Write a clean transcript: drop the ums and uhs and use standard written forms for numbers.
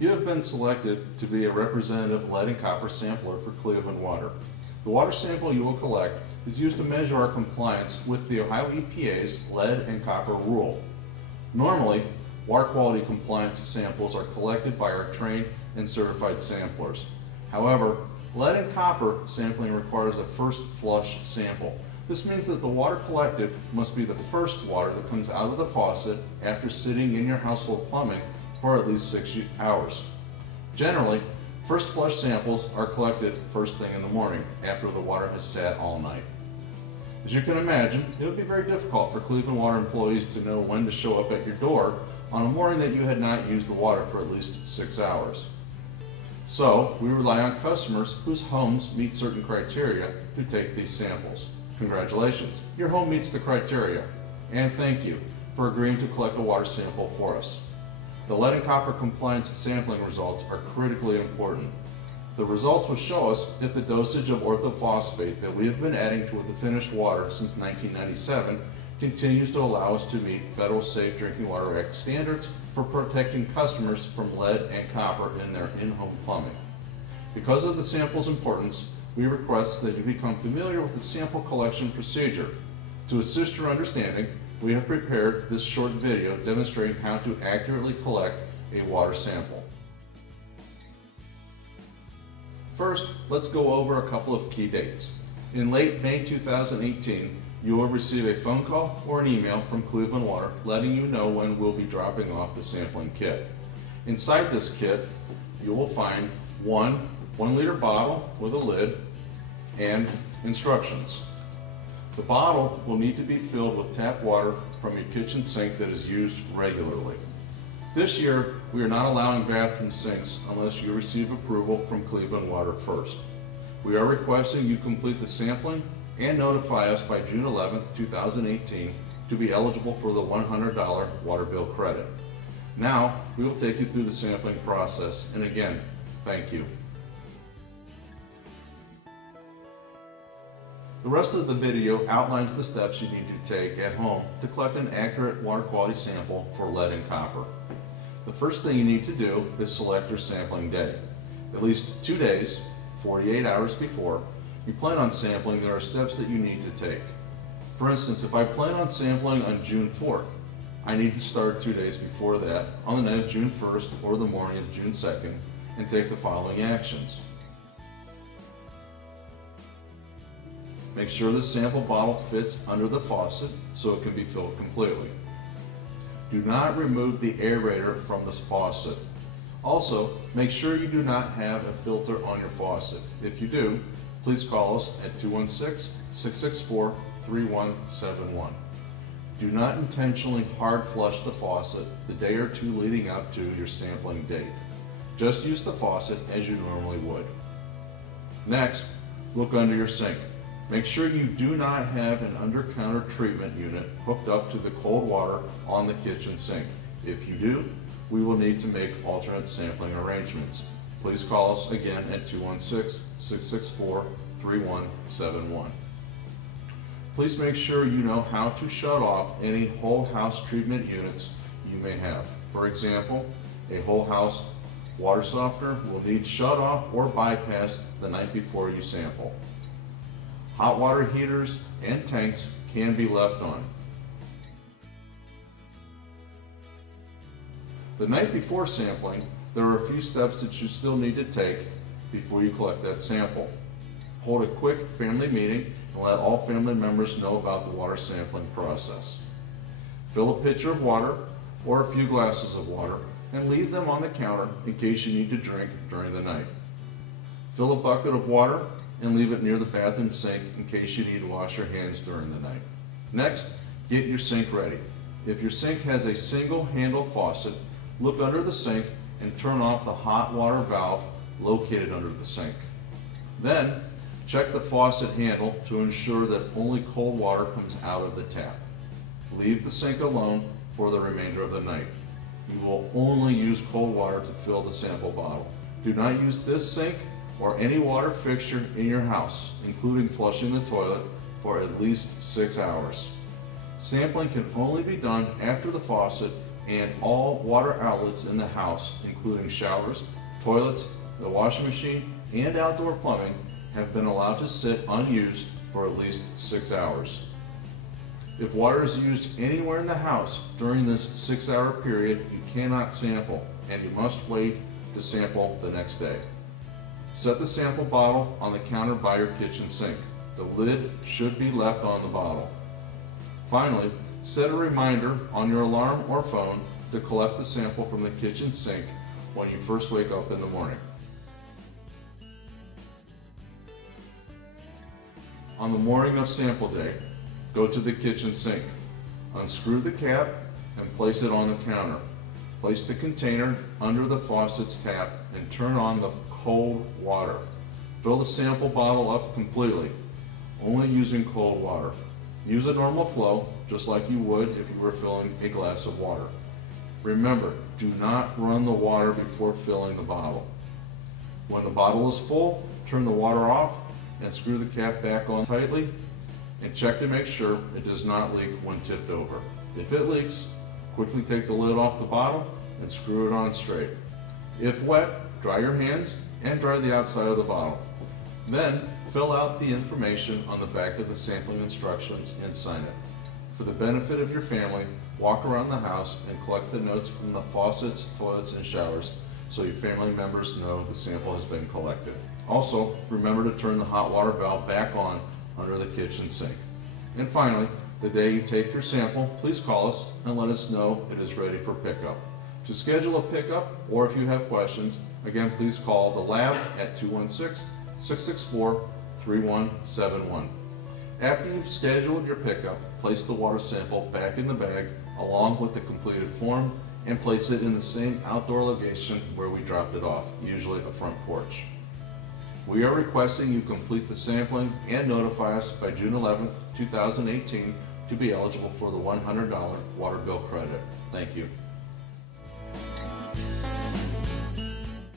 You have been selected to be a representative lead and copper sampler for Cleveland Water. The water sample you will collect is used to measure our compliance with the Ohio EPA's lead and copper rule. Normally, water quality compliance samples are collected by our trained and certified samplers. However, lead and copper sampling requires a first flush sample. This means that the water collected must be the first water that comes out of the faucet after sitting in your household plumbing for at least 6 hours. Generally, first flush samples are collected first thing in the morning after the water has sat all night. As you can imagine, it would be very difficult for Cleveland Water employees to know when to show up at your door on a morning that you had not used the water for at least 6 hours. So, we rely on customers whose homes meet certain criteria to take these samples. Congratulations, your home meets the criteria, and thank you for agreeing to collect a water sample for us. The lead and copper compliance sampling results are critically important. The results will show us if the dosage of orthophosphate that we have been adding to the finished water since 1997 continues to allow us to meet Federal Safe Drinking Water Act standards for protecting customers from lead and copper in their in-home plumbing. Because of the sample's importance, we request that you become familiar with the sample collection procedure. To assist your understanding, we have prepared this short video demonstrating how to accurately collect a water sample. First, let's go over a couple of key dates. In late May 2018, you will receive a phone call or an email from Cleveland Water letting you know when we'll be dropping off the sampling kit. Inside this kit, you will find one 1-liter bottle with a lid and instructions. The bottle will need to be filled with tap water from your kitchen sink that is used regularly. This year, we are not allowing bathroom sinks unless you receive approval from Cleveland Water first. We are requesting you complete the sampling and notify us by June 11, 2018 to be eligible for the $100 water bill credit. Now, we will take you through the sampling process, and again, thank you. The rest of the video outlines the steps you need to take at home to collect an accurate water quality sample for lead and copper. The first thing you need to do is select your sampling day. At least 2 days, 48 hours before you plan on sampling, there are steps that you need to take. For instance, if I plan on sampling on June 4th, I need to start 2 days before that, on the night of June 1st or the morning of June 2nd, and take the following actions. Make sure the sample bottle fits under the faucet so it can be filled completely. Do not remove the aerator from this faucet. Also, make sure you do not have a filter on your faucet. If you do, please call us at 216-664-3171. Do not intentionally hard flush the faucet the day or two leading up to your sampling date. Just use the faucet as you normally would. Next, look under your sink. Make sure you do not have an under-counter treatment unit hooked up to the cold water on the kitchen sink. If you do, we will need to make alternate sampling arrangements. Please call us again at 216-664-3171. Please make sure you know how to shut off any whole house treatment units you may have. For example, a whole house water softener will need shut off or bypassed the night before you sample. Hot water heaters and tanks can be left on. The night before sampling, there are a few steps that you still need to take before you collect that sample. Hold a quick family meeting and let all family members know about the water sampling process. Fill a pitcher of water or a few glasses of water and leave them on the counter in case you need to drink during the night. Fill a bucket of water and leave it near the bathroom sink in case you need to wash your hands during the night. Next, get your sink ready. If your sink has a single handle faucet, look under the sink and turn off the hot water valve located under the sink. Then, check the faucet handle to ensure that only cold water comes out of the tap. Leave the sink alone for the remainder of the night. You will only use cold water to fill the sample bottle. Do not use this sink or any water fixture in your house, including flushing the toilet, for at least 6 hours. Sampling can only be done after the faucet and all water outlets in the house, including showers, toilets, the washing machine, and outdoor plumbing, have been allowed to sit unused for at least 6 hours. If water is used anywhere in the house during this 6-hour period, you cannot sample, and you must wait to sample the next day. Set the sample bottle on the counter by your kitchen sink. The lid should be left on the bottle. Finally, set a reminder on your alarm or phone to collect the sample from the kitchen sink when you first wake up in the morning. On the morning of sample day, go to the kitchen sink. Unscrew the cap and place it on the counter. Place the container under the faucet's tap and turn on the cold water. Fill the sample bottle up completely, only using cold water. Use a normal flow, just like you would if you were filling a glass of water. Remember, do not run the water before filling the bottle. When the bottle is full, turn the water off and screw the cap back on tightly, and check to make sure it does not leak when tipped over. If it leaks, quickly take the lid off the bottle and screw it on straight. If wet, dry your hands and dry the outside of the bottle. Then, fill out the information on the back of the sampling instructions and sign it. For the benefit of your family, walk around the house and collect the notes from the faucets, toilets, and showers so your family members know the sample has been collected. Also, remember to turn the hot water valve back on under the kitchen sink. And finally, the day you take your sample, please call us and let us know it is ready for pickup. To schedule a pickup, or if you have questions, again, please call the lab at 216-664-3171. After you've scheduled your pickup, place the water sample back in the bag along with the completed form and place it in the same outdoor location where we dropped it off, usually a front porch. We are requesting you complete the sampling and notify us by June 11th, 2018 to be eligible for the $100 water bill credit. Thank you.